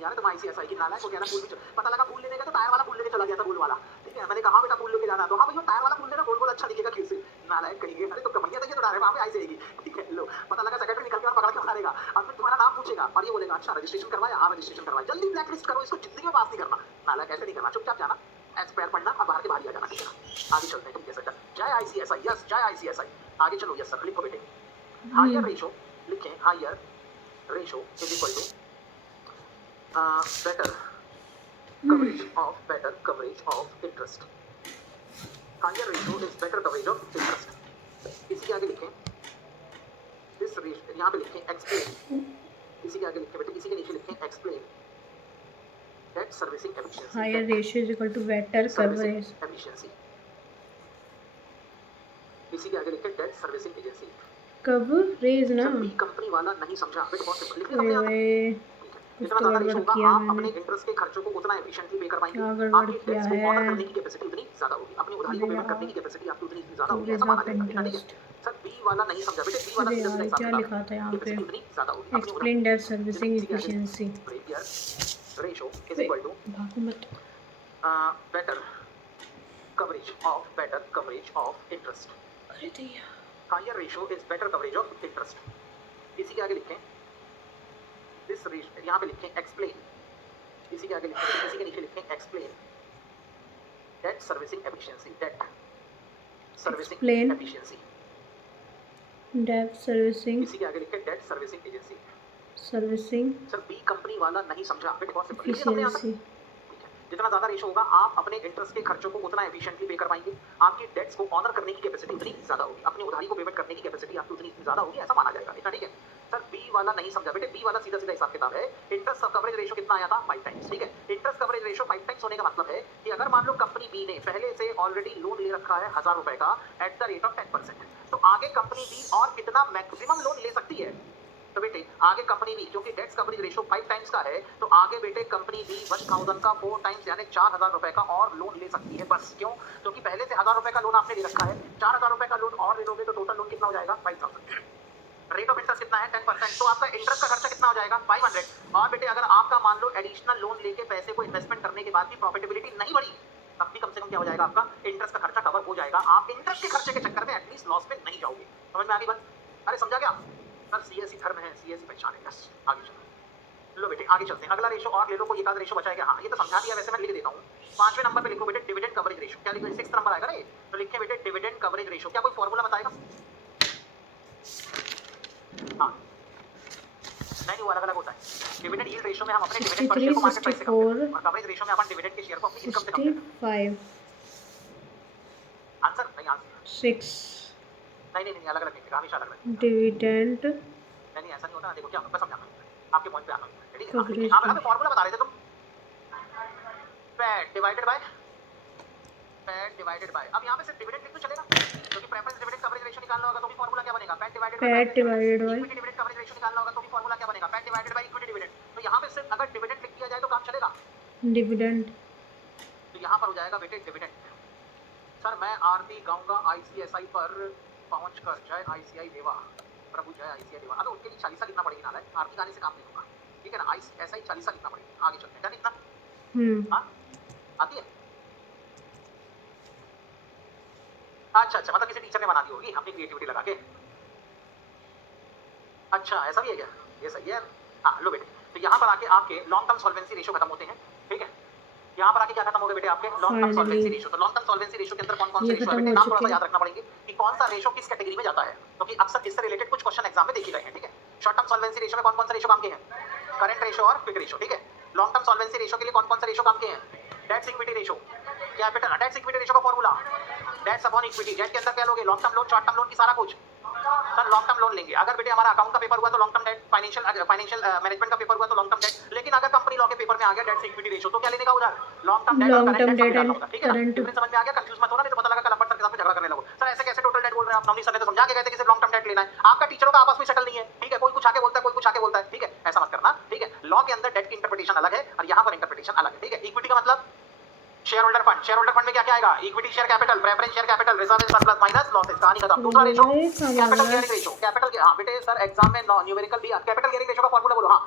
नहीं यार, तुम आईसीएसआई की नालायक हो गया ना, फूल भी पता लगा फूल लेने गया तो टायर वाला फूल लेके चला गया था, फूल वाला। ठीक है, मैंने कहा बेटा फूल लेके जाना, तो हाँ भैया टायर वाला फूल लेना, गोल गोल अच्छा दिखेगा क्यों से, नालायक कहीं अरे तो कमैया तक तो डायरेक्ट वहां पे आई जाएगी। ठीक है, लो पता लगा सेक्रेटरी निकल के और पकड़ के मारेगा, अब फिर तुम्हारा नाम पूछेगा और ये बोलेगा अच्छा रजिस्ट्रेशन करवाया, हाँ रजिस्ट्रेशन करवाया, जल्दी ब्लैक लिस्ट करो इसको, जिंदगी में पास नहीं करना, नालायक ऐसे नहीं करना, चुपचाप जाना, एक्सपायर पढ़ना और बाहर के बाहर ही आ जाना। ठीक है ना, आगे चलते हैं। ठीक है सर, जय आईसीएसआई, यस जय आईसीएसआई, आगे चलो। यस सर, लिखो बेटे हायर रेशो, लिखें higher ratio is equal to better coverage of interest. Higher ratio is better coverage of interest. इसी के आगे लिखें this ratio, यहाँ पे लिखें explain, इसी के आगे लिखें बेटे, इसी के नीचे लिखें explain debt servicing efficiency. Higher ratio is equal to better coverage efficiency. इसी के आगे लिखें debt servicing agency. coverage ना, कंपनी वाला नहीं समझा बेटे, बहुत सिंपल लिखने अपने आप। जितना तो ज्यादा गड़बड़ रेशो होगा किया आप मैंने, अपने इंटरेस्ट के खर्चों को उतना एफिशिएंटली पे कर पाएंगे, क्या गड़बड़ आपकी किया डेट्स को ऑनर है। करने की कैपेसिटी उतनी ज्यादा होगी, अपनी उधारी को अरे पेमेंट करने यार, की कैपेसिटी आपकी उतनी ज्यादा होगी, coverage ऐसा माना of जाएगा। ठीक है interest, सर बी वाला नहीं समझा बेटे, बी वाला अरे सीधा सीधा यार हिसाब क्या किताब लिखा था यहाँ पे, कैपेसिटी उतनी ज्यादा होगी, अपनी explain debt servicing efficiency, ratio is equal to भागो मत, बेटर कवरेज ऑफ इंटरेस्ट। अरे दैया, higher ratio is better coverage of interest, इसी के आगे लिखें दिस रेशो, यहाँ पे लिखें एक्सप्लेन, इसी के आगे लिखें, इसी के नीचे लिखें explain debt servicing efficiency, debt servicing Explain. Efficiency, debt servicing इसी के आगे लिखें debt servicing agency. servicing sir बी कंपनी वाला नहीं समझा बेटे, बहुत सिंपल लिखिए अपने यहाँ तक। efficiency, ठीक है, जितना ज्यादा रेशो होगा आप अपने इंटरेस्ट के खर्चों को उतना एफिशिएंटली पे कर पाएंगे, आपकी डेट्स को ऑनर करने की कैपेसिटी उतनी ज्यादा होगी, अपनी उधारी को पेमेंट करने की कैपेसिटी आपकी उतनी ज्यादा होगी, ऐसा माना जाएगा। इतना ठीक है सर, बी वाला नहीं समझा बेटे, बी वाला सीधा सीधा हिसाब किताब है। इंटरेस्ट कवरेज रेशो कितना आया था 5 टाइम्स। ठीक है, इंटरेस्ट कवरेज रेशो 5 टाइम्स होने का मतलब है कि अगर मान लो कंपनी बी ने पहले से ऑलरेडी लोन ले रखा है 1000 रुपए का एट द रेट ऑफ 10%, तो आगे कंपनी बी और कितना मैक्सिमम लोन ले सकती है, तो बेटे आगे कंपनी बी जो कि डेट्स कवरेज रेशो 5 टाइम्स का है, तो आगे बेटे कंपनी बी 1000 का 4 टाइम्स यानी 4000 रुपए का और लोन ले सकती है, बस। क्यों? क्योंकि पहले से 1000 रुपए का लोन आपने ले रखा है, 4000 रुपए का लोन और ले लोगे तो टोटल लोन कितना हो जाएगा 5000, रेट ऑफ इंटरेस्ट कितना है 10%, तो आपका इंटरेस्ट का खर्चा कितना हो जाएगा 500। और बेटे अगर आपका मान लो एडिशनल लोन लेके पैसे को इन्वेस्टमेंट करने के बाद भी प्रॉफिटेबिलिटी नहीं बढ़ी, तब भी कम से कम क्या हो जाएगा, आपका इंटरेस्ट का खर्चा कवर हो जाएगा, आप इंटरेस्ट के खर्चे के चक्कर में एटलीस्ट लॉस में नहीं जाओगे। समझ में आ गई बात? अरे समझा क्या सर, सीएससी धर्म है, सीएससी पहचान है, बस आगे चलो। लो बेटे आगे चलते हैं, अगला रेशो और ले लो, कोई एक आध रेशो बचाएगा। हाँ ये तो समझा दिया, वैसे मैं लिख देता हूँ। 5वें नंबर पे लिखो बेटे डिविडेंड कवरेज रेशो, क्या लिखो 6 नंबर आएगा ना ये, तो लिखे बेटे डिविडेंड कवरेज रेशो, क्या कोई फॉर्मूला बताएगा? हाँ नहीं, वो अलग अलग होता है। डिविडेंड यील्ड रेशो में हम अपने डिविडेंड पर शेयर को मार्केट प्राइस से करते हैं, और कवरेज रेशो में अपन डिविडेंड के शेयर को अपनी इनकम से करते हैं। 65 आंसर नहीं, आंसर 6 नहीं, अलग अलग लिखेगा, हमेशा अलग अलग। डिविडेंड नहीं ऐसा नहीं होता, देखो क्या मैं समझाता आपके पॉइंट पे आता हूँ। ठीक है, Coverage यहाँ पे फॉर्मूला बता रहे थे तुम, पैट डिवाइडेड बाय, अब यहाँ पे सिर्फ डिविडेंड लिख तो चलेगा, क्योंकि प्रेफरेंस डिविडेंड कवरेज रेशो निकालना होगा तो भी फॉर्मूला क्या बनेगा, PAT divided by equity dividend coverage ratio निकालना होगा तो भी फॉर्मूला क्या बनेगा, PAT divided by equity dividend. तो यहाँ पे सिर्फ अगर डिविडेंड लिख दिया जाए तो काम चलेगा, डिविडेंड, तो यहाँ पर हो जाएगा बेटे डिविडेंड। सर मैं आरती गाऊंगा आईसीएसआई पर पहुंचकर, जय आईसीआई देवा, प्रभु जय आईसीआई देवा। अरे उनके लिए 40 लिखना पड़ेगी ना, आरती गाने से काम नहीं होगा। ठीक है ना, आईसीआई 40 लिखना पड़ेगी। आगे चलते हैं, क्या लिखना? हाँ आती है? अच्छा मतलब किसी टीचर ने बना दी होगी अपनी क्रिएटिविटी लगा के। अच्छा ऐसा भी है क्या? ये सही है। हाँ लो बेटे, तो यहाँ पर आके आपके लॉन्ग टर्म सॉल्वेंसी रेशो खत्म होते हैं। ठीक है, यहाँ पर आके क्या खत्म हो गए बेटे आपके लॉन्ग टर्म सॉल्वेंसी रेशो। तो लॉन्ग टर्म सॉल्वेंसी रेशो के अंदर कौन कौन से रेशो है, नाम थोड़ा सा याद रखना पड़ेंगे कि कौन सा रेशो किस कैटेगरी में जाता है, क्योंकि अक्सर इससे रिलेटेड कुछ क्वेश्चन एग्जाम में देखे गए हैं। ठीक है, शॉर्ट टर्म सॉल्वेंसी रेशो में कौन कौन से रेशो काम के हैं, करंट रेशो और क्विक रेशो। ठीक है, लॉन्ग टर्म सॉल्वेंसी रेशो के लिए कौन कौन से रेशो काम के हैं, debt equity ratio, capital debt equity ratio का formula debt upon equity. Debt के अंदर क्या लोगे, long term loan, short term loan की सारा कुछ। सर लॉन्ग टर्म लोन लेंगे, अगर बेटे हमारा अकाउंट का पेपर हुआ तो long term debt, financial management का पेपर हुआ तो लॉन्ग टर्म डेट, लेकिन अगर कंपनी लॉ के पेपर में आ गया डेट इक्विटी रेशो तो क्या लेने का उधर, लॉन्ग टर्म डेट और करंट डेट। ठीक है, डिफरेंस समझ में आ गया? कंफ्यूज मत होना, नहीं तो पता लगा कल अपर सर के साथ झगड़ा करने लगो, सर ऐसे कैसे टोटल डेट बोल रहे हैं आप, नवनीत सर ने तो समझा के कहते हैं कि सिर्फ लॉन्ग टर्म डेट लेना है। आपका टीचरों का आपस में शक्ल नहीं है। ठीक है, कोई कुछ आके बोलता है, कोई कुछ आके बोलता है। ठीक है, ऐसा मत करना। ठीक है, लॉ के अंदर डेट की इंटरप्रिटेशन अलग है और यहाँ पर इंटरप्रिटेशन अलग है। ठीक है, इक्विटी का मतलब share holder fund, share holder fund में क्या क्या आएगा, equity share capital, preference share capital, reserve surplus minus losses, कहानी खत्म। दूसरा ratio capital gearing ratio, capital हां बेटे सर एग्जाम में न्यूमेरिकल भी कैपिटल गियरिंग रेशो का फार्मूला बोलो। हां